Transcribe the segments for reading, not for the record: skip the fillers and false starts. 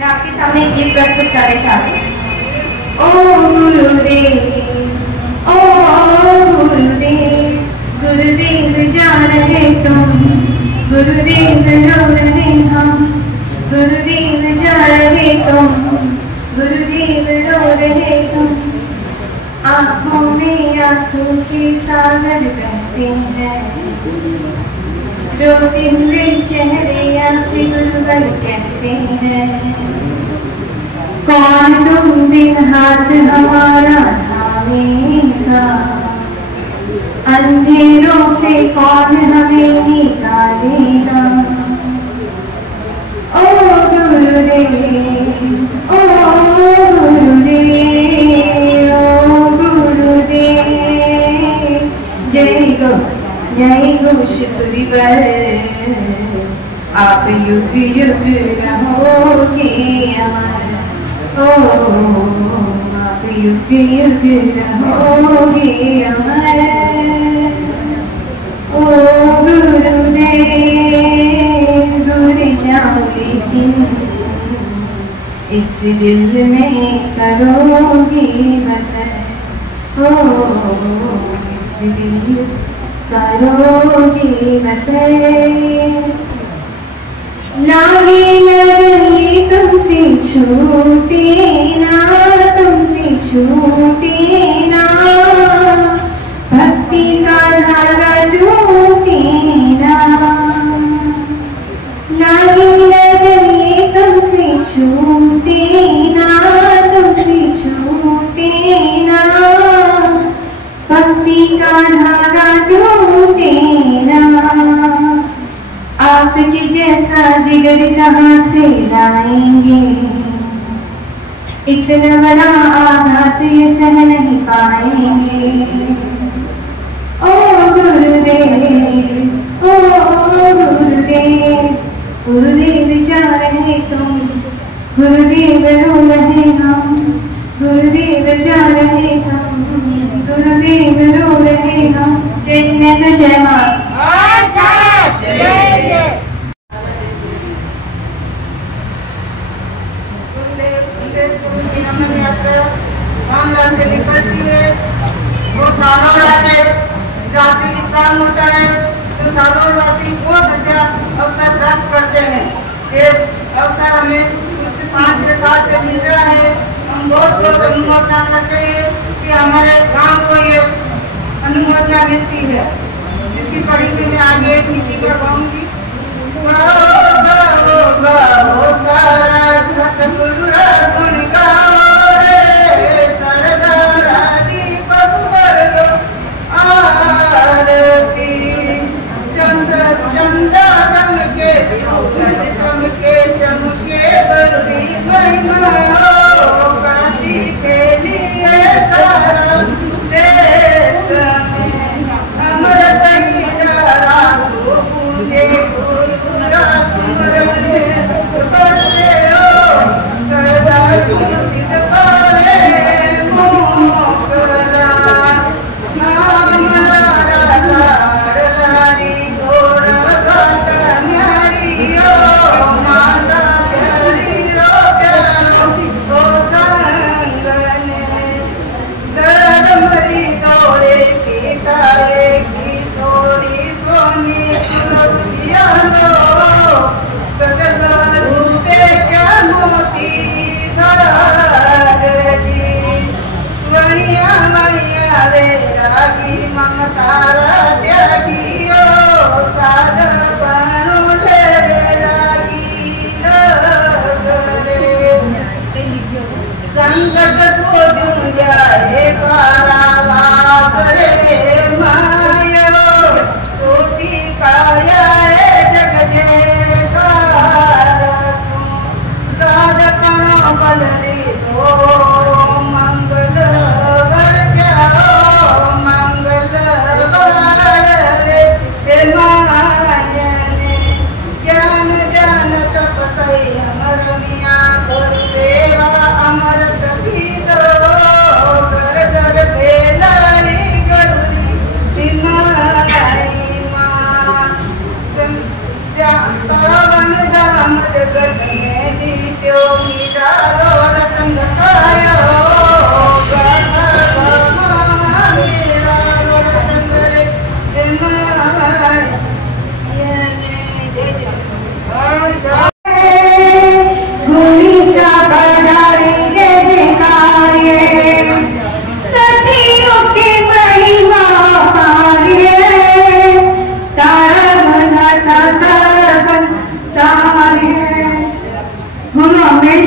मैं आपके सामने एक गीत प्रस्तुत करने चाहती हूँ। ओ गुरुदेव, ओ गुरुदेव, गुरुदेव जा रहे तुम, गुरुदेव रो रहे हम, गुरुदेव जा रहे तुम, गुरुदेव रो रहे तुम। आँखों में आंसू के सागर बहते हैं, रोते हुए चेहरे आपसे गुरुवर कहते हैं। कौन तुम बिन हाथ हमारा थामेगा, अंधेरों से कौन हमें निकालेगा। ओ गुरुदेव, ओ गुरुदेव, ओ गुरुदेव, जय गो सुरीवर, आप युग युग रहोगे अमर। ओ आप युग युग रहोगे अमर। ओ गुरुदेव, दूर जाओ लेकिन इस दिल में करोगे बसर। ओ इस दिल करोगे बसर। लागे लगन तुमसे छूटे ना, तुमसे छूटे ना, भक्ति का धागा टूटे ना। लागे लगन तुमसे छूटे ना, तुमसे छूटे ना, भक्ति का धागा टूटे ना। आपके जैसा जिगर कहाँ से लाएंगे, इतना बड़ा आघात ये सह नहीं पाएंगे। ओ गुरुदेव, ओ गुरुदेव, गुरुदेव जा रहे तुम, गुरुदेव रो रहे हम, गुरुदेव जा रहे हम, गुरुदेव रो रहे हम। जय जिनेंद्र, जय माँ। से निकलती है, वो सालों रहते जाति विश्राम होता है, तो सालों वासी बहुत अच्छा अवसर प्राप्त करते हैं। ये अवसर हमें कुछ 5 साल से मिल रहा है। हम बहुत बहुत अनुमोदना करते हैं कि हमारे गांव को ये अनुमोदना मिलती है। इसकी कड़ी में मैं आगे एक नीति पर कहूँगी। अमर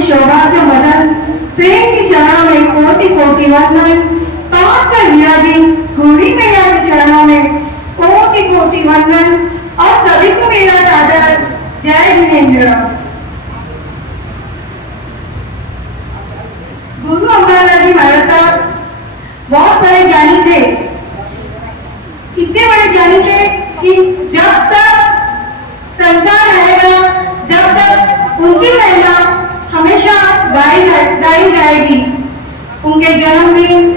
सौभाग्य मदन प्रेम के चरणों में कोटि कोटि वंदन। पाप का विरागी गौरी मैया के चरणों में कोटि कोटि वंदन। और सभी को मेरा आदर। जय जिनेन्द्र। गुरु अमरनाथ जी महाराज साहब बहुत बड़े ज्ञानी थे। इतने बड़े ज्ञानी थे कि जब तक संसार रहेगा, जब तक उनकी महिमा हमेशा गाई जाएगी। उनके जन्मदिन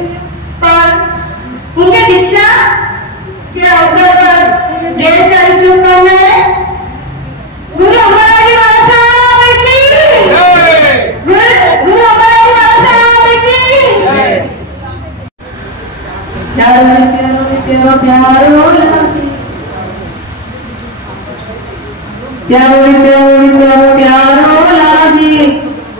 पर, उनके दीक्षा के अवसर पर ढेर सारी शुभकामनाएं। गुरु अमरनाथ जी महाराज साहब की, गुरु अमरनाथ जी महाराज साहब की। प्यारो प्यारो लागी,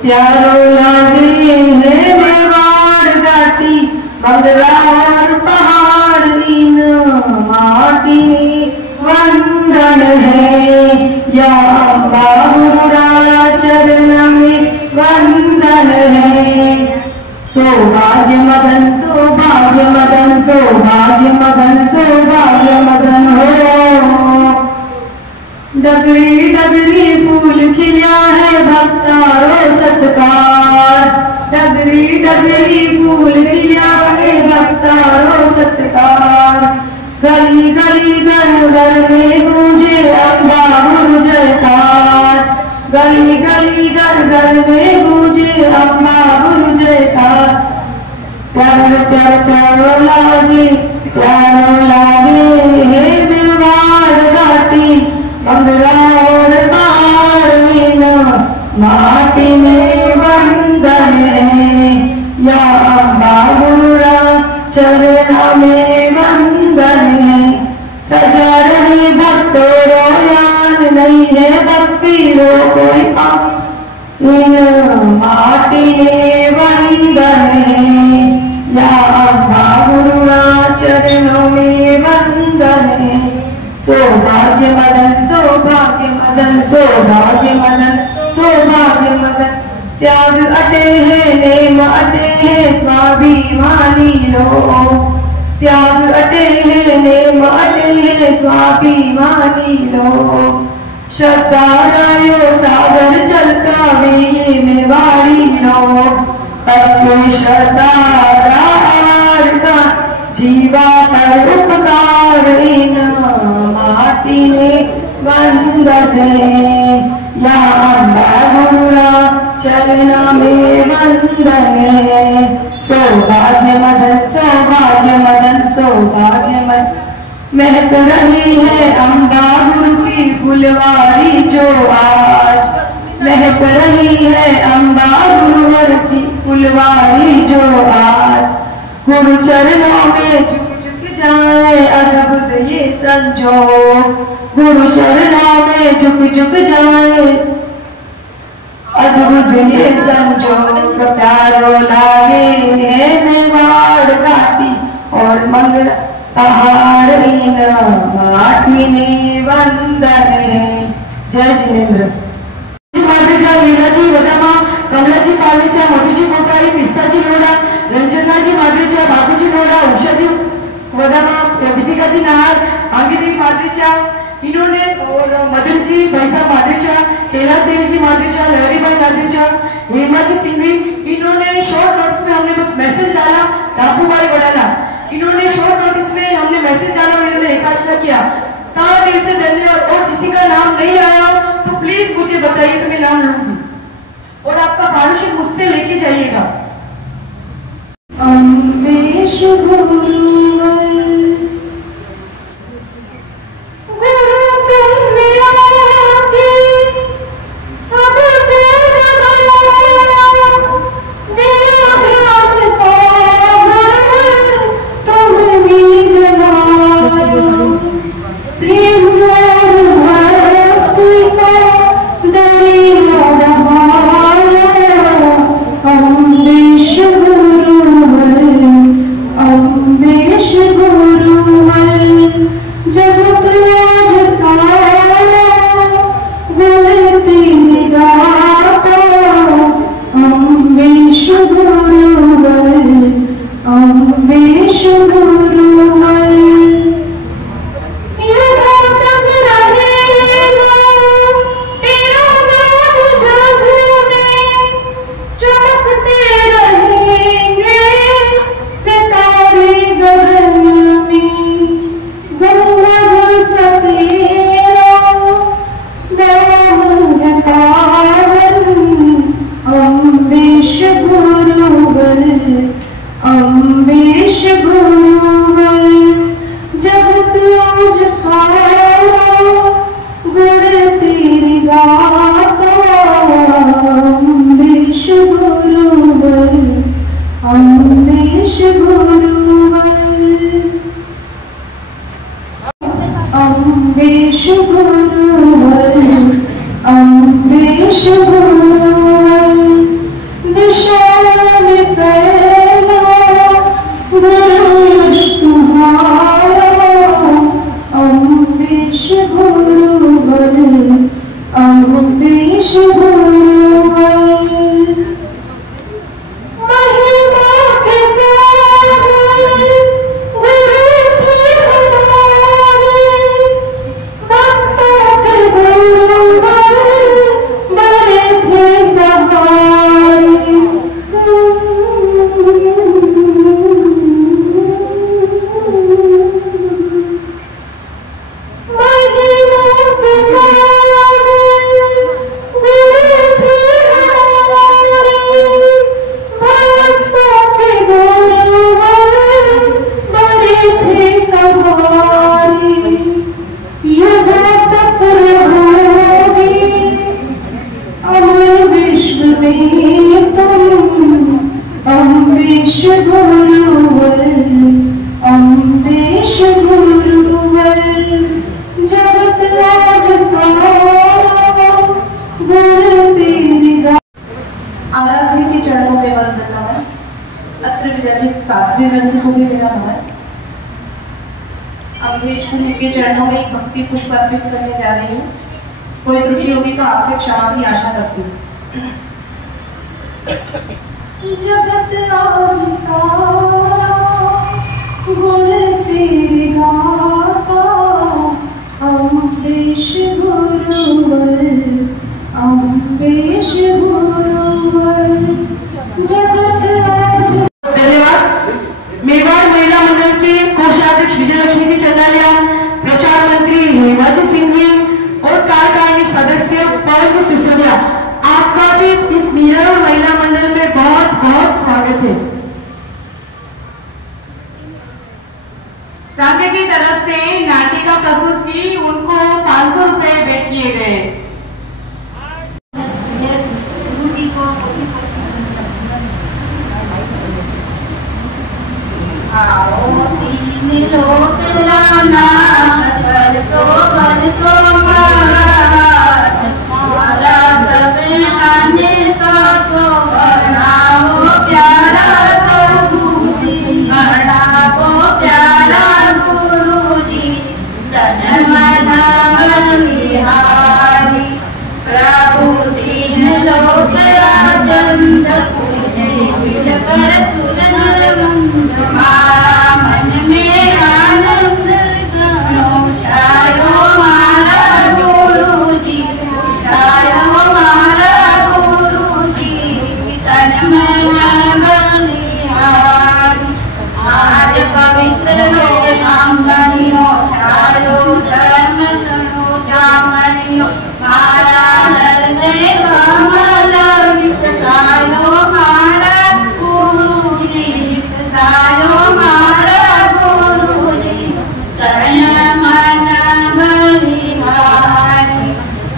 प्यारो लागी है मेवाड़ घाटी, बंगलार पहाड़ इन माटी वंदन है। या बाबूरा चरण में वंदन है। सौभाग्य मदन सौभाग्य मदन सौभाग्य मदन सौभाग्य मदन हो। डगरी डगरी फूल खिला है भक्तारो सत्कार। डगरी डगरी फूल खिला है भक्तारो सत्कार। गली गली घर घर में गूंजे अम्बा गुरु जयकार। गली गली घर घर में गूंजे अम्बा गुरु जयकार। प्यारो प्यारो प्यारो लागे, प्यारो लागे हे मेवाड़ घाटी, बंगलार पहाड़ में माटी में वंदन है। या बाबूरा चरण में वंदन है। सजा रही भक्तों यान नहीं है भक्ति रो कोई पाप इन माटी में वंदन है। या बाबूरा चरणों में वंदन है। सौभाग्य मदन सौभाग्य मदन सौभाग्य मदन सौभाग्य मदन। त्याग अटे है नेम अटे है स्वाभिमानी लो। त्याग अटे है नेम अटे है स्वाभिमानी लो। श्रद्धा रायो सागर चलता वे ये मेवाड़ी लो। तत्व श्रद्धा का जीवा पर उपकार इन माटी में वंदन है। या बाबूरा चरण में वंदन है। सौभाग्य मदन सौभाग्य मदन सौभाग्य मदन। महक रही है अम्बा गुरु की फुलवारी जो आज। महक रही है अम्बा गुरुवर की फुलवारी जो आज। गुरु चरणों में झुक झुक जाए अद्भुत ये संजोग। गुरु चरणों में झुक झुक जाए अद्भुत ये संजोग। प्यारो लागे है मेवाड़ घाटी और मंगल पहाड़ इन माटी में वंदन है। जय जिनेन्द्र। लीलाजी वदामा, कमलाजी पालीचा, मधुजी कोठारी, पिस्ताजी लोढ़ा, रंजनाजी माद्रीचा, बाबूजी लोढ़ा, उषाजी वदामा, दीपिकाजी नाहर, अंकिती माद्रीचा, इन्होंने और मदन जी भाई साहब माद्रीचा, कैलाश देवी जी माद्रीचा, लहरी भाई माद्रीचा, हेमा जी सिंघवी, इन्होंने शॉर्ट नोटिस में हमने बस मैसेज डाला। रापू भाई वडाला, इन्होंने शॉर्ट नोटिस में हमने मैसेज डाला, उन्होंने एकाशना किया। दिल से धन्यवाद। और किसी का नाम नहीं आया तो प्लीज मुझे बताइए तो मैं नाम लूंगी और आपका पारितोषिक मुझसे लेके जाइएगा। अम्बेश The अम्बेश गुरुवर दिशा में पहला गुरुश तुम्हारा अम्बेश गुरुवर अम्बेश गुरुवर महिमा के सागर गुरु थे हमारे भक्तों के गुरुवर बड़े थे सहारे अम्बेश गुरुवर अम्बेश गुरुवर जगत आज सारा गुरु तेरी आराध्य के चरणों में वंदन नमन। अत्र विराजित साध्वी वृंद को भी मेरा नमन। अम्बेश गुरु के चरणों में एक भक्ति पुष्प अर्पित करने जा रही हूँ। कोई त्रुटि होगी तो आपसे क्षमा की आशा करती हूँ। जगत आज सारा गुण तेरे गाता अम्बेश गुरुवर अम्बेश गुरुवर जगत आज। धन्यवाद। मेवाड़ महिला मंडल के कोषाध्यक्ष विजयलक्ष्मी जी चंदालिया, प्रचार मंत्री हेमाजी सिंह जी और कार्यकारिणी सदस्य पवन सिसोदिया, आपका भी इस मीरा महिला मंडल में बहुत बहुत स्वागत है। संघ की तरफ से नाटिका प्रस्तुत की, उनको 500 रुपए भेंट किए गए। गुरु जी को तीन लोक लाना बरसो बरसो मारा सब आने साचो बनाओ प्यारा गुरुजी, बनाओ प्यारा गुरुजी, तन मन बलिहारी प्रभु तीन लोक राजंद पूजे बिलकर सुरनर मारा मन में आनंद गनो छायो मारा गुरुजी, छायो मारा गुरुजी, तन मन बलिहारी आज पवित्र है आंगनियो छायो धर्म गनो जामनियो मारा हृदय कमल विकसायो मारा गुरुजी, विकसायो मारा गुरुजी, तन मन बलिहारी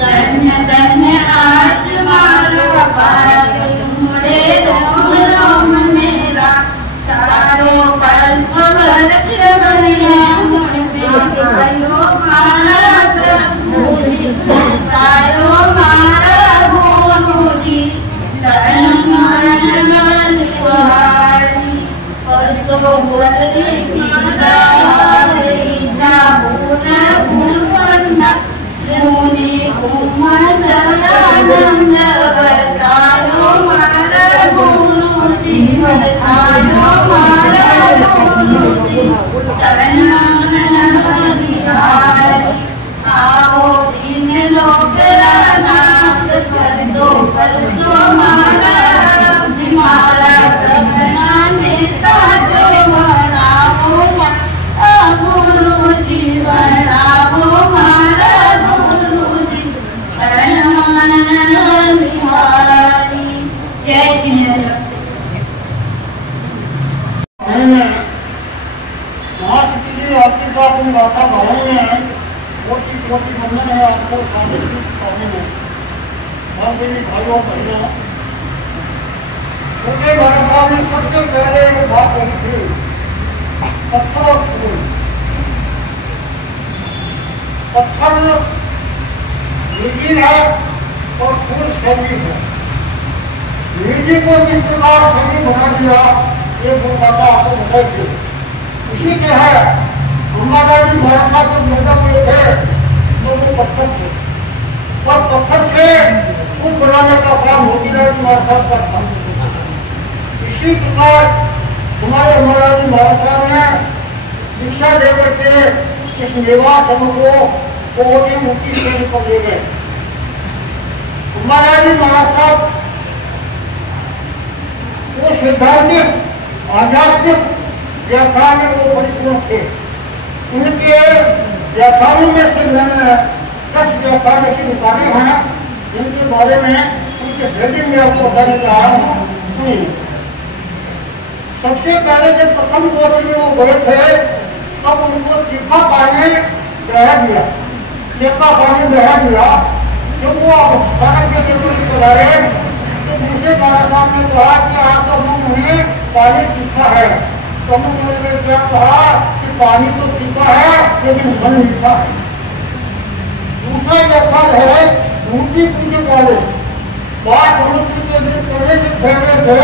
धन्य धन्य आज मारा पारी मुड़े राम राम मेरा सारो कल्प वृक्ष बनिया मुड़ते भयो मारा प्रभुजी, तायो मारा गुरुजी, तन मन बलिहारी परसो बदली कीरारे इच्छा पूर्ण गुणवन्ना मुनि कुमन दयानंद बतायो मारा गुरुजी, बरसायो मारा गुरुजी, तन मन बलिहारी आओ तीन लोक नाथ परसो परसो मारा मारा सपना ने साचो बनाओ मारा गुरुजी, बनाओ मारा गुरुजी, तन मन बलिहारी। जय जिनेन्द्र। आपकी बात अपनी वार्ता गाँव में है, कोटि कोटि वंदन है आपको स्वागत करने में। भाइयों बहनों, उनके भारत में सबसे पहले वो बात कही थी पत्थर और फूल। पत्थर निर्जीव है, और फूल शैली है। निधि को किस प्रकार शैली बना दिया ये गुरुमाता आपको बताएगी। इसी तरह महाराज जी महाराज जो नेता हुए थे तो वो पत्थर थे और पत्थर से फूल बनाने का काम मोतीराज महाराज का था। इसी प्रकार हमारे महाराज जी महाराज ने दीक्षा लेकर के इस मेवा समूह को ऊंची श्रेणी पर ले गए। महाराज जी महाराज साहब वो सिद्धांतिक आध्यात्मिक व्याख्या में वो परिपूर्ण थे। उनके व्याख्याओं में से मैंने 10 व्याख्यान ऐसी निकाली हैं जिनके बारे में उनके हेडिंग में आपको बताने जा रहा हूँ। सुनिए। सबसे पहले जब प्रथम कोर्स में वो गए थे तब उनको तीखा पानी बहा दिया, तीखा पानी बहा दिया। जब वो खाना के लिए रहे तो दूसरे महाराज साहब ने कहा कि आपका मुंह में पानी तीखा है। तो उन्होंने क्या कहा कि पानी तो तीखा है लेकिन मन मीठा है। दूसरा व्याख्या है मूर्ति पूजन वाले बात मनुष्य के लिए पहले से फैले थे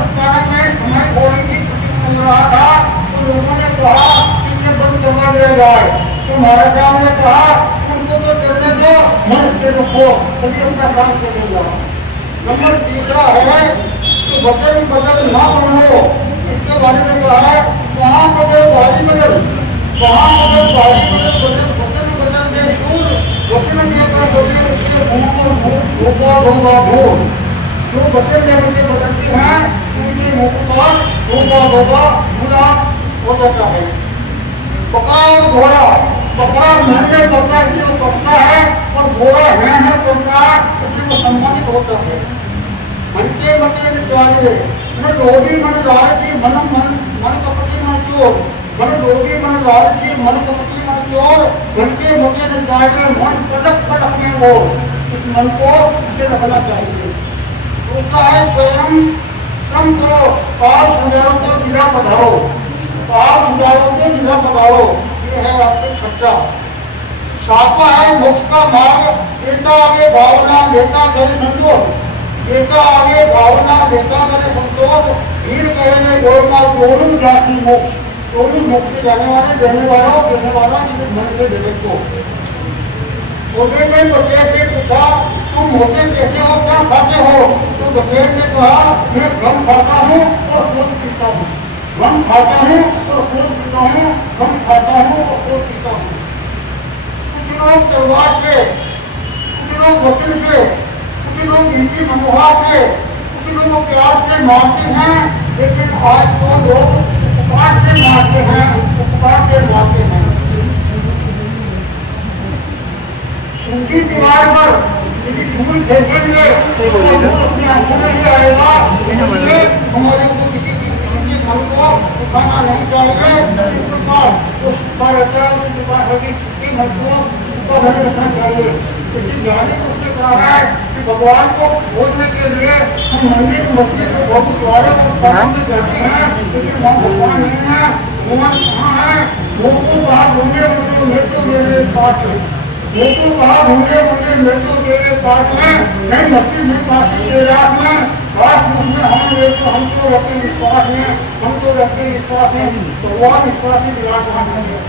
उस कारण में समय थोड़ी सी खुशी मिल रहा था तो लोगों ने कहा कि ये बंद करवा दिया जाए। तो महाराज साहब ने कहा उनको तो चलने दो, मन से रखो, तभी अपना काम चलेगा। नंबर तीसरा है कि बदल बदल ना बनो, इसके बारे में कहा है वहाँ बदल बारी बदल, वहाँ बदल बारी बदल, बदल बदल बदल में दूर वचन देकर बदल उसके भूखा भूखा भूख जो बदल देने बदलती हैं उनके मुख पर भूखा भूखा भूला हो जाता है। पका और घोड़ा, पकड़ा महंगे करता है जो पकता है और घोड़ा है करता उससे वो सम्मानित होता है। मन के बदले में चाहिए मन लोभी मन लालची मन मन मन कपटी मन चोर, मन लोभी मन लालची मन कपटी मन चोर, मन के बदले में चाहिए मन पलक पलक में हो। इस मन को इसे रखना चाहिए। दूसरा है स्वयं श्रम करो, पाप सुधारो को जिला पधारो, पाप सुधारो को जिला पधारो, ये है आपके खर्चा। सातवां है मोक्ष का मार्ग, देता आगे भावना लेता करे संतोष, देता आगे भावना लेता करे संतोष, भीड़ कहने गोलमाल दोनों जाति मोक्ष, दोनों मोक्ष से जाने वाले देने वाला मन के देने को। मोटे ने बच्चे से पूछा तुम मोटे कैसे हो, क्या खाते हो? तो बच्चे ने कहा मैं गम खाता हूँ और दूध पीता हूँ, गम खाता हूँ और दूध पीता हूँ, गम खाता हूँ और दूध पीता हूँ। कुछ लोग तलवार से, कुछ लोग वचन से, कुछ लोग इनकी मनोहार से, कुछ लोग प्यार से मारते हैं, लेकिन आज तो लोग उपकार से मारते हैं, उपकार से मारते हैं। उनकी दीवार पर यदि धूल फेंकेंगे तो अपने आंखों में ही आएगा। इसलिए हमारे को किसी की मन को उठाना नहीं चाहिए। इस प्रकार जो सुखा रहता है उस प्रकार होगी छुट्टी मन को ऊपर नहीं रखना चाहिए। इसी ज्ञानी उसने कहा है कि भगवान को खोजने के लिए हम मंदिर मस्जिद को बहुत द्वारे में जाते हैं, लेकिन वहाँ भगवान नहीं है। भगवान कहाँ है? लोगों को बाहर ढूंढे मुझे तो मेरे पास है, लोगों कहा ढूंढे मुझे मैं तो मेरे पास में नहीं भक्ति मेरे पास के रात में बात में हम तो रखते विश्वास में, हम तो रखते विश्वास में, भगवान विश्वास में विराजमान है।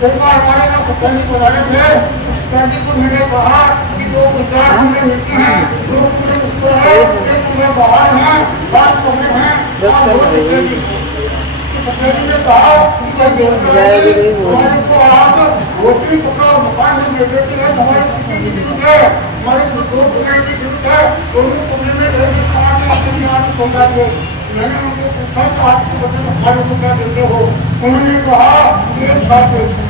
कई बार हमारे का सत्संगी बनाने थे, सत्संगी को मैंने कहा कि दो विचार मुझे मिलते हैं, दो पूरे ऊपर है, एक पूरे बाहर है, बात तुम्हें है। सत्संगी ने कहा कि हमारे को आप रोटी कपड़ा मकान में देते हैं, हमारे किसी की जरूरत है, हमारे को 2 कमरे की जरूरत है, दोनों कमरे में घर की खाना अपनी आप पहुंचा दो। मैंने उनको पूछा तो आपको बच्चे हमारे को क्या देते हो? उन्होंने कहा एक साथ देखो,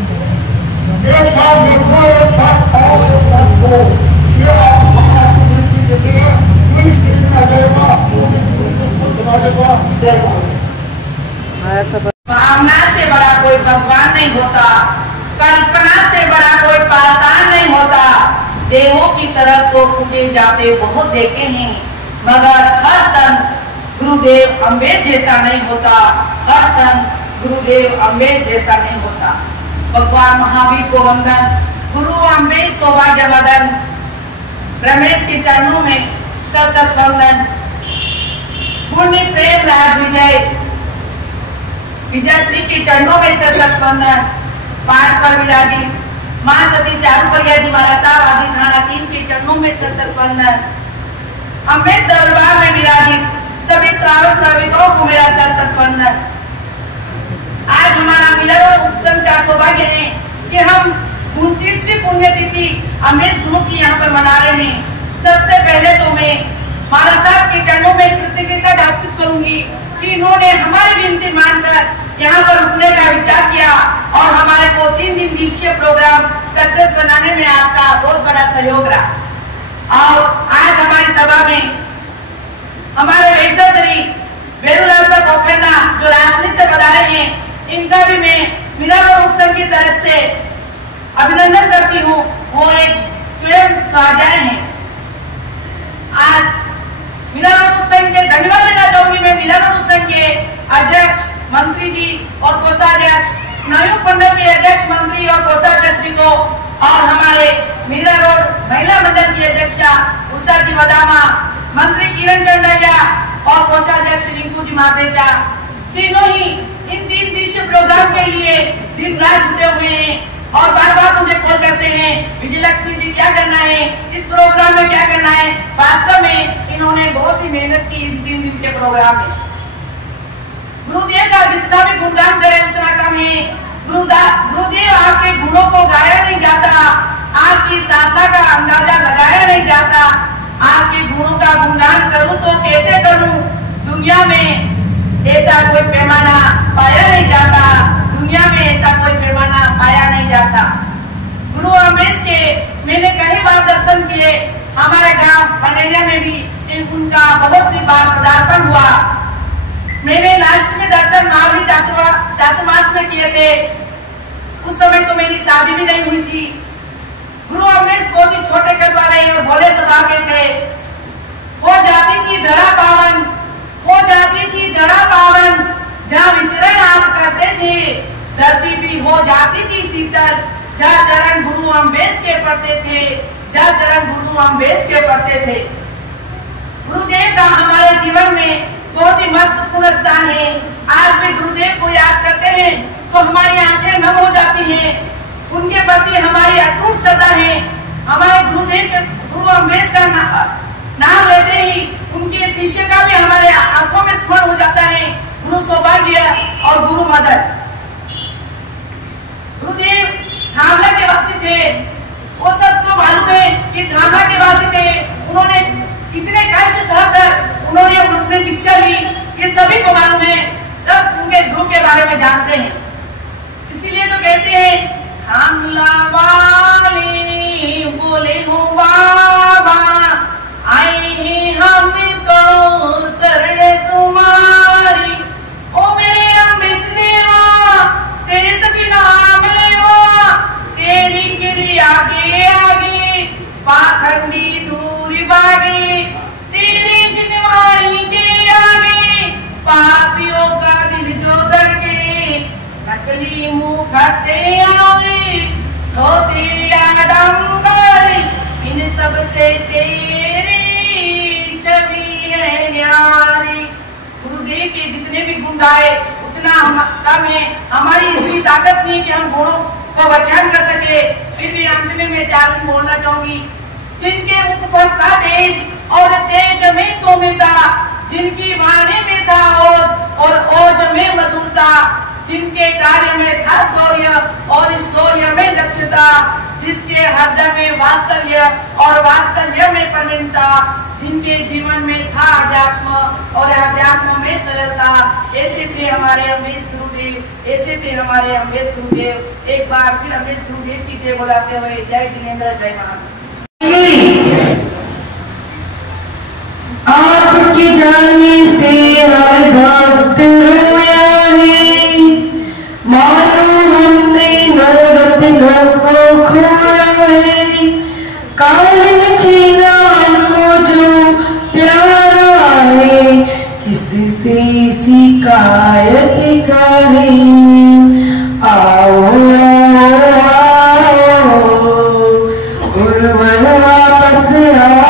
एक साथ देखो, एक साथ खाओ, एक साथ खो, ये आप आपको जिंदगी देते हैं, कोई स्थिति में आ जाएगा, बना देगा। भावना से बड़ा कोई भगवान नहीं होता, कल्पना से बड़ा कोई पाषाण नहीं होता। देवों की तरह तो पूजे जाते बहुत देखे हैं, मगर हर संत गुरुदेव अम्बेश जैसा नहीं होता, हर संत गुरुदेव अम्बेश जैसा नहीं होता। भगवान महावीर को वंदन, गुरु अम्बेश सौभाग्यवदन, रमेश के चरणों में सत वंदन। पुण्य प्रेम राज विजय विजयश्री के चरणों में सत वंदन। पाठ पर विराजित माँ सती चारुपर्या जी महाराज साहब आदि थाना 3 के चरणों में सत वंदन। अमृत दरबार में विराजित सभी श्रावक श्राविकों को मेरा सत वंदन। आज हमारा मिलन उत्सव का सौभाग्य है कि हम 29वीं पुण्यतिथि अमृत गुरु की यहाँ पर मना रहे हैं। सबसे पहले तो मैं महाराज साहब के चरणों में कृतज्ञता ज्ञापित करूंगी कि इन्होंने हमारी विनती मानकर यहाँ पर रुकने का विचार किया और हमारे को 3 दिन दिवसीय प्रोग्राम सक्सेस बनाने में आपका बहुत बड़ा सहयोग रहा। और आज हमारी सभा में हमारे वैश्वश्री वेरुलाल पोखरना जो राजनी से बता रहे हैं, इनका भी मैं मिलन और उपसंघ की तरफ से अभिनंदन करती हूँ। वो एक स्वयं स्वाध्याय है। आज मिलन और उपसंघ के धन्यवाद देना चाहूंगी मैं मिलन और उपसंघ के अध्यक्ष मंत्री जी और कोषाध्यक्ष, नवयुग मंडल के अध्यक्ष मंत्री और कोषाध्यक्ष जी को, और हमारे मीरा रोड महिला मंडल की अध्यक्षा उषा जी वदामा, मंत्री किरण चंदरिया और कोषाध्यक्ष रिंकू जी मातेचा, तीनों ही इन 3 दिवसीय प्रोग्राम के लिए दिन रात जुटे हुए हैं और बार बार मुझे कॉल करते हैं, विजयलक्ष्मी जी क्या करना है, इस प्रोग्राम में क्या करना है। वास्तव में इन्होंने बहुत ही मेहनत की इन 3 दिन के प्रोग्राम में। गुरुदेव का जितना भी गुणगान करे उतना कम है। गुरुदेव आपके गुणों को गाया नहीं जाता, आपकी साधना का अंदाजा लगाया नहीं जाता। आपके गुणों का गुणगान करूं तो कैसे करूं, दुनिया में ऐसा कोई पैमाना पाया नहीं जाता, दुनिया में ऐसा कोई पैमाना पाया नहीं जाता। गुरु अमृत के मैंने कई बार दर्शन किए, हमारे गांव पनेरिया में भी उनका बहुत ही बार पदार्पण हुआ। मैंने लास्ट में दर्शन महावीर चातुर्मास में किए थे। उस समय तो मेरी शादी भी नहीं हुई थी। गुरु अमृत बहुत ही छोटे कद वाले और भोले स्वभाव के थे। हो जाती थी धरा पावन, हो जाती थी धरा पावन, जहाँ विचरण आप करते थे धरती भी हो जाती थी शीतल। जहाँ चरण गुरु अमृत के पढ़ते थे, जहाँ चरण गुरु अमृत के पढ़ते थे। गुरुदेव का हमारे जीवन में बहुत ही महत्वपूर्ण स्थान है। आज भी गुरुदेव को याद करते हैं तो हमारी आंखें नम हो जाती हैं। उनके प्रति हमारी अटूट श्रद्धा है। हमारे गुरुदेव के गुरु अमृत का नाम लेते ही उनके शिष्य का भी हमारे आंखों में स्मरण हो जाता है। गुरु सौभाग्य और गुरु मदद। गुरुदेव धामला के वासी थे, वो सबको मालूम है कि धामला के वासी थे। उन्होंने कितने कष्ट सहकर उन्होंने अपनी दीक्षा ली, ये सभी को मालूम है। सब उनके गुरु के बारे में जानते हैं। इसीलिए तो कहते हैं धामला वाले बोले हो बाबा, आए हैं हम तो शरण तुम्हारी। ओ मेरे अमृत देवा तेरे सभी नाम लेवा, तेरी गिरी आगे आगे पाखंडी दूरी बागी, तेरी जिनवाणी के आगे पापियों का दिल जो धड़के, नकली मुंह खट्टे आवे धोते आडंबर, इन सब से तेरी छवि है न्यारी। गुरुदेव के जितने भी गुण गाए उतना कम है। हमारी इतनी ताकत नहीं कि हम गुणों को व्याख्यान कर सके। फिर भी अंत में मैं 4 दिन बोलना चाहूंगी। जिनके मुख पर था तेज और तेज में सौम्यता, जिनकी वाणी में था और ओज में मधुरता, जिनके कार्य में था शौर्य और इस शौर्य में दक्षता, जिसके हृदय में वात्सल्य और वात्सल्य में प्रवीणता, जिनके जीवन में था अध्यात्म और अध्यात्म में सरलता। ऐसे थे हमारे अमृत गुरुदेव, ऐसे थे हमारे अमृत गुरुदेव। एक बार फिर अमृत गुरुदेव की जय बुलाते हुए जय जिनेंद्र, जय महादेव। आपके जाने से हर भक्त रोया है, मानो हमने नवरत्नों को खोया है। काहे छीना हमको जो प्यारा है, किससे शिकायत करें। आओ आओ, उर्वर वापस आओ।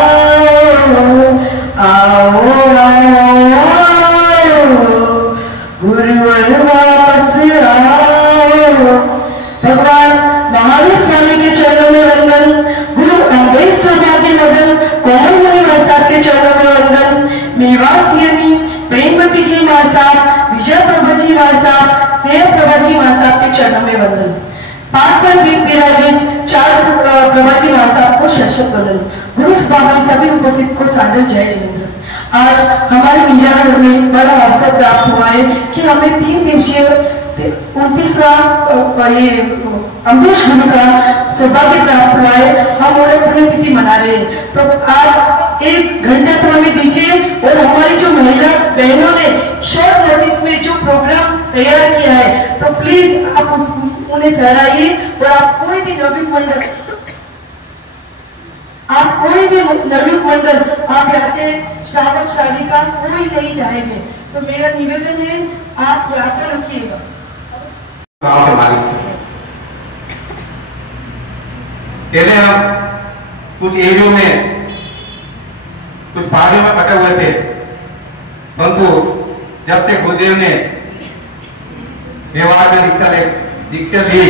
चरणों में वंदन। पाठ पर विराजित चार प्रवाची महासाहब को शत वंदन। गुरु सभा में सभी उपस्थित को सादर जय जिनेंद्र। आज हमारे मीरागढ़ में बड़ा अवसर प्राप्त हुआ है कि हमें 3 दिवसीय 29वां ये अमरीश गुरु का सौभाग्य प्राप्त हुआ है। हम उन्हें पुण्यतिथि मना रहे हैं, तो आप 1 घंटा तो हमें दीजिए और हमारी जो महिला बहनों ने शॉर्ट नोटिस में जो प्रोग्राम तैयार किया है, तो प्लीज आप उन्हें सराहिए। और आप कोई भी नवयुग मंडल आप ऐसे श्रावक शालिका कोई नहीं जाएंगे, तो मेरा निवेदन है आप जाकर रखिएगा। पहले हम कुछ एरियो में कुछ पहाड़ियों में फटे हुए थे, परंतु जब से गुरुदेव ने मेवाड़ में दीक्षा ली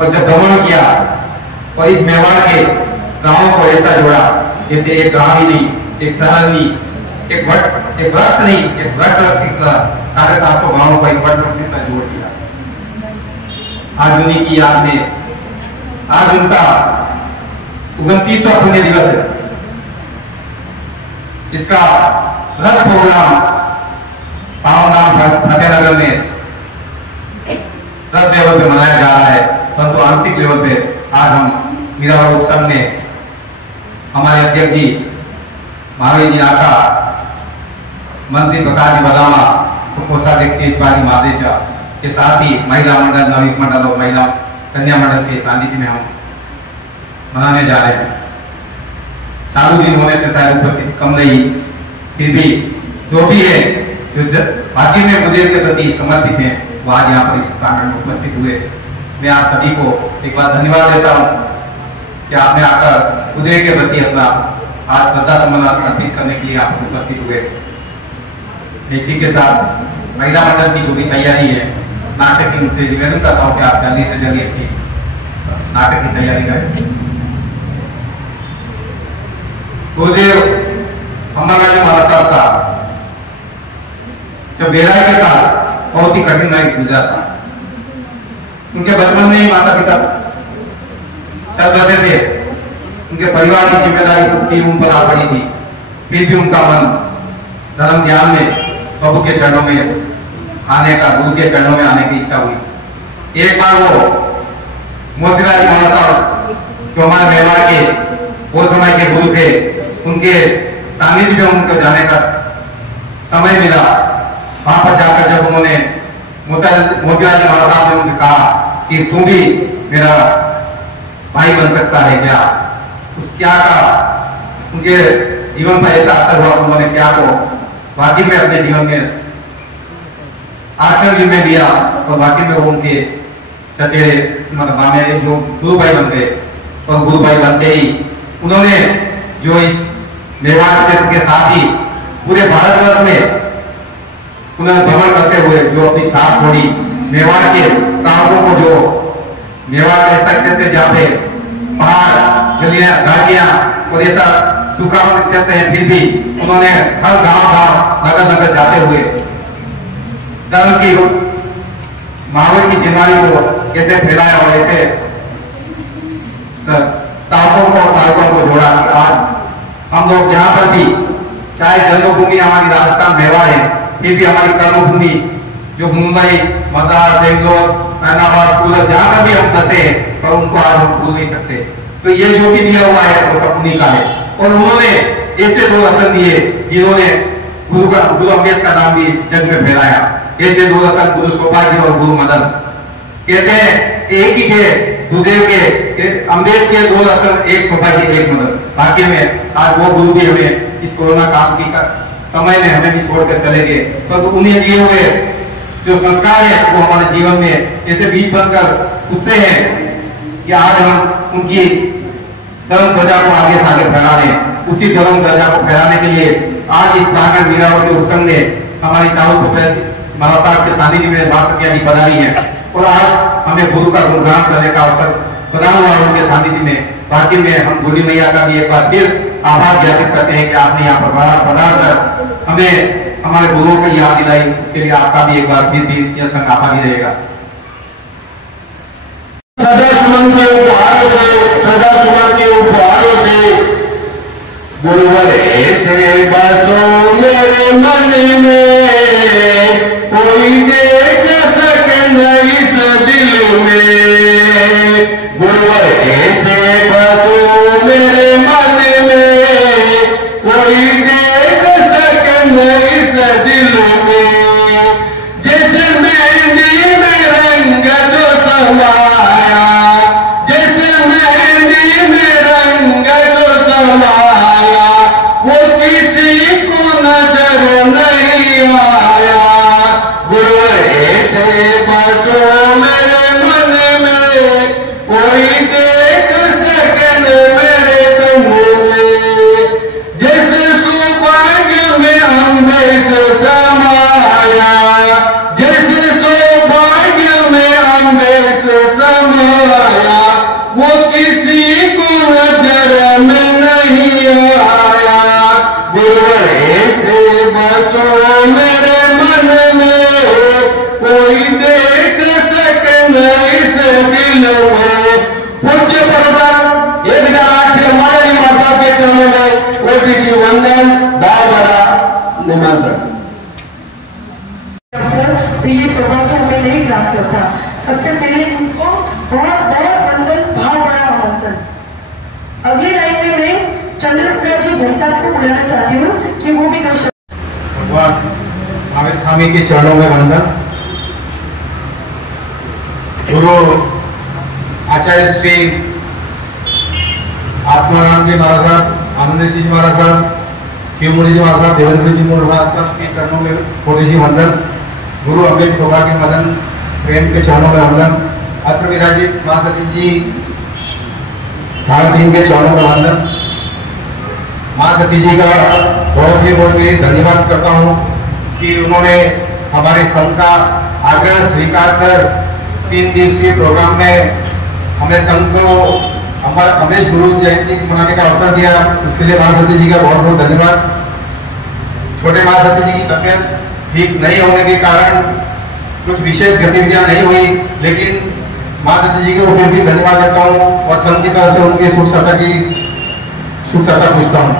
और जब भ्रमण किया और इस मेवाड़ के गांवों को ऐसा जोड़ा जैसे एक गांव ही नहीं, एक शहर नहीं, एक वृक्ष नहीं, एक वट वृक्ष का 750 गांवों को एक वट वृक्ष का जोड़ दिया। आज उन्हीं की याद में आज उनका 29वां पुण्य दिवस है। इसका रथ प्रोग्राम पावनधाम फतेहनगर में रथ लेवल पे मनाया जा रहा है, परंतु आंशिक लेवल पे आज हम मीरागढ़ उपसंघ में हमारे अध्यक्ष जी महावीर जी नाथा, मंत्री प्रकाश जी बदामा, कोषाध्यक्ष तेजपाल महादेशा के साथ ही महिला मंडल, नवयुग मंडल और महिला कन्या मंडल के सानिध्य में हम मनाने जा रहे हैं। चालू दिन होने से शायद उपस्थित कम नहीं, फिर भी जो भी है जो बाकी में गुरुदेव के प्रति समर्पित है वो आज यहाँ पर इस प्रांगण में उपस्थित हुए। मैं आप सभी को एक बार धन्यवाद देता हूँ कि आपने आकर गुरुदेव के प्रति अपना आज श्रद्धा सुमन अर्पित करने के लिए आप उपस्थित हुए। इसी के साथ महिला मंडल की जो भी तैयारी है, नाटक की उनसे निवेदन करता हूँ कि आप जल्दी से जल्दी अपनी नाटक की तैयारी करें। गुरुदेव अम्बालाल जी महाराज साहब का जब बेराई के काल बहुत ही कठिन गुजरा था। उनके बचपन में ही माता पिता चल बसे थे, उनके परिवार की जिम्मेदारी उन पर आ पड़ी थी, फिर भी उनका मन धर्म ध्यान में प्रभु के चरणों में आने का, गुरु के चरणों में आने की इच्छा हुई। एक बार वो मोतीलाल जी महाराज साहब जो हमारे मेवाड़ के वो समय के गुरु थे, उनके सानिध्य में उनको जाने का समय मिला। वहां पर जाकर जब उन्होंने मोतीलाल जी महाराज साहब ने उनसे कहा कि तू भी मेरा भाई बन सकता है क्या, क्या कहा, उनके जीवन पर ऐसा असर हुआ, उन्होंने क्या को वाकई में अपने जीवन में आचरण में लिया और वाकई में वो उनके चचेरे मतलब मामे जो गुरु भाई बन गए। और गुरु भाई बनते ही उन्होंने जो इस मेवाड़ क्षेत्र के साथ ही पूरे भारतवर्ष में उन्होंने भ्रमण करते हुए जो अपनी छाप छोड़ी, मेवाड़ के साधकों को, जो मेवाड़ का ऐसा क्षेत्र है जहाँ पे पहाड़, गलियां, घाटियां और ऐसा सूखा क्षेत्र है, फिर भी उन्होंने हर गांव नगर नगर जाते हुए धर्म की महावीर की जिम्मेदारी को कैसे फैलाया और ऐसे साधकों को साधकों को जोड़ा। आज हम लोग जहाँ पर भी, चाहे जन्मभूमि हमारी राजस्थान मेवाड़ है, फिर भी हमारी कर्मभूमि जो मुंबई, मद्रास, बेंगलोर, अहमदाबाद, सूरत, जहाँ पर भी हम बसे पर उनको आज हम भूल नहीं सकते। तो ये जो भी दिया हुआ है वो सब उन्हीं का है। और उन्होंने ऐसे 2 रत्न दिए जिन्होंने गुरु अम्बेश का नाम भी जग में फैलाया। ऐसे 2 रत्न गुरु सौभाग्य और गुरु मदन। कहते हैं एक ही थे गुरुदेव के अम्बेश के 2 रत्न, एक सौभाग्य, एक मदन। बाकी में आज वो गुरु भी हमें इस कोरोना काल की समय में हमें भी छोड़कर चले गए, परंतु उन्हें दिए हुए जो संस्कार है वो हमारे जीवन में ऐसे बीज बनकर उठते हैं कि आज हम उनकी धर्म ध्वजा को आगे से आगे फैला रहे। उसी धर्म ध्वजा को फैलाने के लिए आज इस प्रांगण मीरागढ़ के उपसंघ में हमारी चारों महाराज साहब के सानिध्य में मां सत्या जी पधारी है और आज हमें गुरु का गुणगान करने का अवसर प्रदान हुआ उनके सानिध्य में। बाकी में हम गुरु मैया का भी एक बार फिर आभार ज्ञापित करते हैं कि आपने यहाँ पर पधार कर हमें हमारे गुरुओं को याद दिलाई। उसके लिए आपका भी एक बार फिर भी यह संघ आभारी रहेगा। सदा सुमन के उपहारों से गुरुवर ऐसे बसो मेरे मन में, कोई देख सके नहीं इस दिल में। गुरुवर ऐसे बसो मेरे मन में, कोई देख सके नहीं इस दिल में। जैसे मेहंदी में रंग जो समाया, जैसे मेहंदी में रंग जो समाया, वो किसी को नजर नहीं आया। गुरुवर ऐसे बसो मेरे मन में, कोई देख सके मेरे तुम में। जैसे सौभाग्य में अम्बेश समाया, जैसे सौभाग्य में अम्बेश समाया, वो किसी को नजर में नहीं आया। गुरुवर ऐसे बसो मेरे मन में, कोई देख सके इस दिल में। पूज्य पर्वत 1008 से हमारे भाषा के चरणों में ओटीसी वंदन भाव भरा निमंत्रण। तो ये सौभाग्य हमें नहीं प्राप्त होता। सबसे पहले उनको बहुत बहुत वंदन भाव बड़ा आमंत्रण। अगली लाइन में मैं चंद्रप्रभा जी भाई साहब को बुलाना चाहती हूँ कि वो भी भगवान महावीर स्वामी के चरणों में वंदन। गुरु आचार्य श्री आत्माराम जी महाराज साहब, आनंद जी महाराज साहब, शिवमुनि जी महाराज साहब, देवेंद्र जी महाराज साहब के चरणों में छोटी सी वंदन। गुरु अम्बेश सौभाग्य मदन प्रेम के चरणों में वंदन। अत्र विराजित मां सती जी थान के चरणों में वंदन। मां सती जी का बहुत ही धन्यवाद करता हूँ कि उन्होंने हमारे संघ का आग्रह स्वीकार कर 3 दिवसीय प्रोग्राम में हमें संघ को अम्बेश गुरु जयंती मनाने का अवसर दिया। उसके लिए मां सती जी का बहुत बहुत धन्यवाद। छोटे मां सती जी की तबियत ठीक नहीं होने के कारण कुछ विशेष गतिविधियां नहीं हुई, लेकिन मां सती जी को फिर भी धन्यवाद देता हूँ और संघ की तरफ से उनकी सुख सत्ता पूछता हूँ।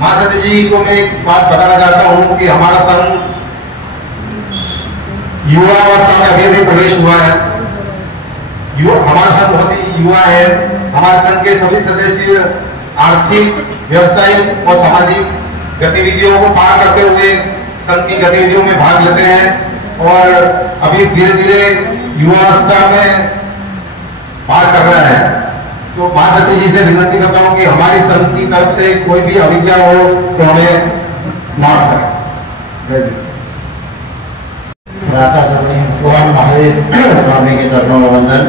मां सती जी को मैं एक बात बताना चाहता हूँ कि हमारा संघ युवा अवस्था में अभी अभी प्रवेश हुआ है। हमारा संघ बहुत ही युवा है। हमारे संघ के सभी सदस्य आर्थिक, व्यावसायिक और सामाजिक गतिविधियों को पार करते हुए संघ की गतिविधियों में भाग लेते हैं और अभी धीरे धीरे युवा अवस्था में पार कर रहा है। तो मां सती जी से विनती करता हूँ कि हमारी संघ की तरफ से कोई भी अविज्ञा हो तो हमें माफ करें। भगवान महावीर स्वामी के चरणों में वंदन।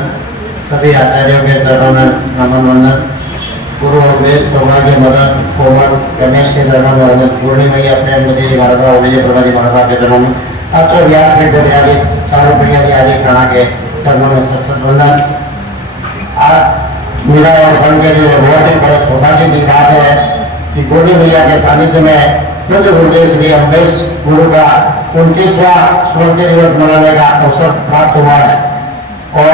सभी आचार्यों के चरणों में नमन वंदन। गुरु अम्बेश सौभाग्य मदन कोमल रमेश के चरणों में वंदन। पूर्णिमा प्रेम मुझे जी महाराज, विजय प्रभा जी महाराज के चरणों में, अत्र व्यासपीठ आदि सारू प्रिया जी आदि प्राणा के चरणों में सत्सत वंदन। आज मेरा और संघ के लिए बहुत ही बड़ा सौभाग्य की बात है कि गोदी मैया के सानिध्य में पूज्य गुरुदेव श्री अम्बेश गुरु का 29वां स्मृति दिवस मनाने का अवसर प्राप्त हुआ है और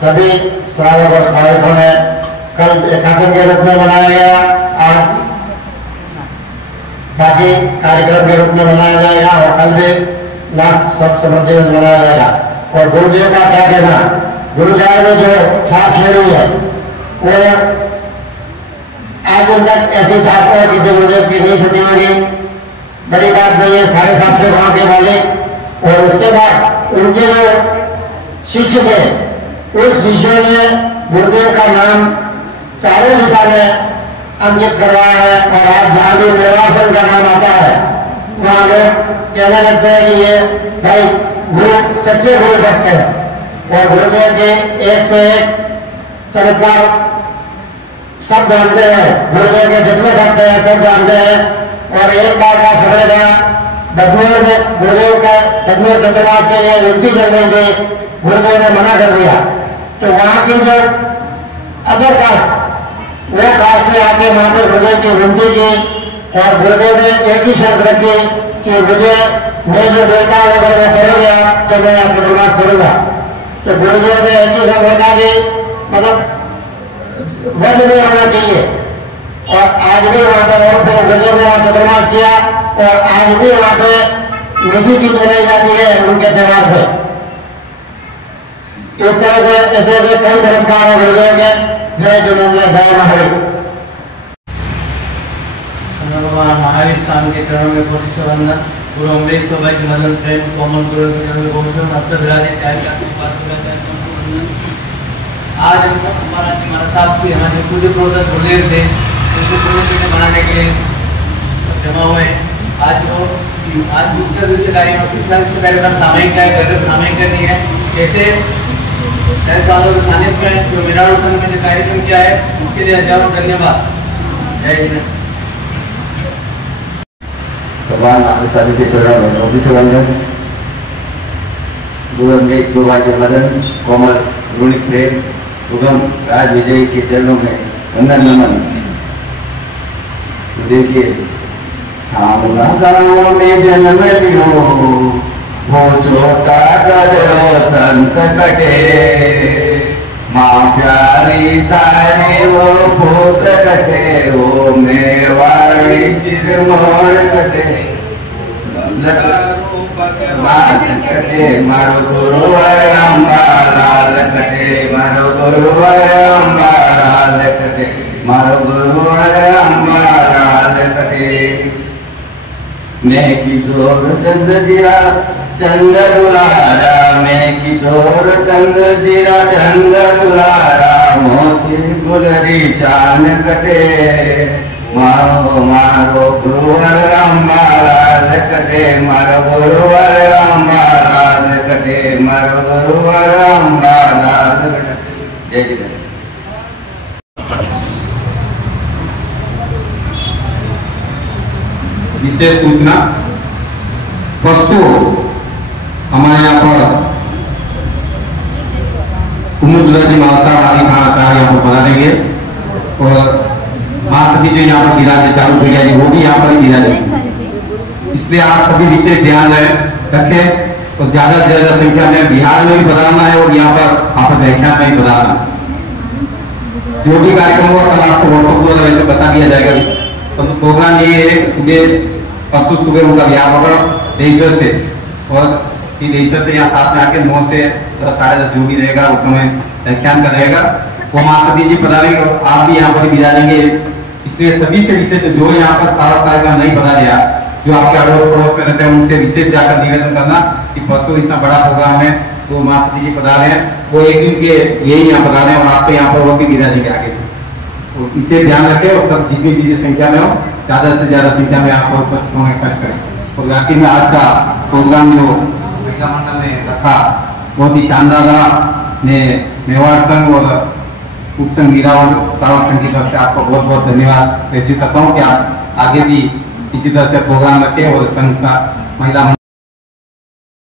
सभी श्रावक और श्राविकों ने कल एकासन के रूप में मनाया गया, आज बाकी कार्यक्रम के रूप में मनाया जाएगा और कल भी लास्ट सब स्मृति दिवस मनाया जाएगा। और गुरुदेव का क्या कहना, गुरुदेव ने जो छाप छोड़ी है वो आज तक ऐसी छाप और किसी गुरुदेव की नहीं छुट्टी होगी। बड़ी बात नहीं है, 750 गांव के मालिक और उसके बाद उनके जो शिष्य थे उस शिष्यों ने गुरुदेव का नाम चारों दिशा में अंकित करवाया है और आज जहाँ भी निर्वासन का नाम आता है वहाँ लोग कहने लगते हैं कि ये भाई गुरु सच्चे गुरु भक्त हैं और गुरुदेव के एक से एक चमत्कार सब जानते हैं। गुरुदेव के जितने भक्त हैं सब जानते हैं। और एक बार का समय था बदनूर में गुरुदेव का बदनूर चंद्रवास के लिए विनती चल रही थी, गुरुदेव ने मना कर दिया। तो वहाँ की जो अदर कास्ट वो कास्ट ने आके वहाँ पे गुरुदेव की विनती की और गुरुदेव ने एक ही शर्त रखी कि मुझे मैं जो बेटा अगर मैं कर गया तो मैं चंद्रवास करूंगा। तो गुरुदेव ने ऐसी संगठना की मतलब बंद नहीं होना चाहिए। और आज भी वहाँ पे और फिर गुरुदेव ने वहाँ चतुर्मास किया और आज भी वहाँ पे मीठी चीज बनाई जाती है उनके त्योहार पे। इस तरह से ऐसे ऐसे कई चमत्कार है गुरुदेव के। जय जिनेन्द्र जय महावीर। भगवान महावीर स्वामी के चरणों में कोटि से वंदन। गुरु अम्बेश सौभाग्य मदन प्रेम कोमल गुरु के चरणों में गोविंद हस्त विराजे चाय का वंदन। आज हम सब हमारा साहब की हमारे पूज्य प्रवर्तक गुरुदेव थे, उनको पुण्य बनाने के लिए जमा हुए। आज दूसरे कार्यक्रम सामयिक है, गैर सामयिक नहीं है। जैसे सालों के सानिध्य में जो मेराड़ संघ में जो कार्यक्रम किया है उसके लिए हजारों धन्यवाद। जय हिंद। भगवान महावीर स्वामी के चरणों में कोटि से वंदन। गुरु अम्बेश सौभाग्य मदन कोमल ऋणिक प्रेम सुगम राज विजय के चरणों में वंदन नमन। देखिए थामुना गाँव में जन्म लियो वो छोटा कदरो संत कटे माँ प्यारी तारे वो भूत कटे वो मेवाड़ी चिरमोड़ कटे कटे मारो गुरुवर अम्बालाल कटे मारो गुरुवर अम्बालाल कटे मारो गुरुवर अम्बालाल कटे। मैं किशोर चंद जीरा चंद दुलारा मैं किशोर चंद जीरा चंद दुलारा मोती गुलरी शान कटे मारो मारो गुरुवर अम्बालाल कटे मारो गुरुवर अम्बालाल कटे मारो गुरुवर अम्बालाल कटे। जय जय। विशेष सूचना परसों हमारे यहाँ पर कुमुद जी मालसा वाली खाना चाह यहाँ पर बना देंगे और माँ सभी जो यहाँ पर विराजे चालू भैया जी वो भी यहाँ पर विराजे। इसलिए आप सभी विशेष ध्यान रखें और ज्यादा से ज्यादा संख्या में बिहार में भी बताना है और यहाँ पर आपस व्याख्यान में भी बताना। जो भी कार्यक्रम होगा कल आपको व्हाट्सएप द्वारा वैसे बता दिया जाएगा। तो प्रोग्राम ये है सुबह परसों सुबह उनका बिहार होगा देशर से और फिर देशर से यहाँ साथ में आके 9 से 10:30 जो भी रहेगा उस समय व्याख्यान का रहेगा वो माँ सभी जी बताएंगे और आप भी यहाँ पर बिराजेंगे। इसलिए सभी से विशेष जो यहाँ पर सारा का नहीं बता दिया जो आपके अड़ोस पड़ोस में रहते हैं उनसे विशेष जाकर निवेदन करना कि परसों इतना बड़ा प्रोग्राम है तो माँ सती जी बता रहे हैं वो एक दिन के यही यहाँ बता रहे हैं और आपको यहाँ पर वो भी बिराजेंगे आगे। तो इसे ध्यान रखें और सब जितनी चीजें संख्या में हो ज्यादा से ज्यादा संख्या में आप उपस्थित होने का करें। और बाकी में आज का प्रोग्राम जो महिला मंडल ने रखा बहुत ही शानदार रहा। ने मेवाड़ संघ और उप संघ गिरावट सावक संघ की तरफ से आपको बहुत बहुत धन्यवाद। ऐसी करता हूँ कि आप आगे भी इसी तरह से प्रोग्राम रखें और संघ का महिला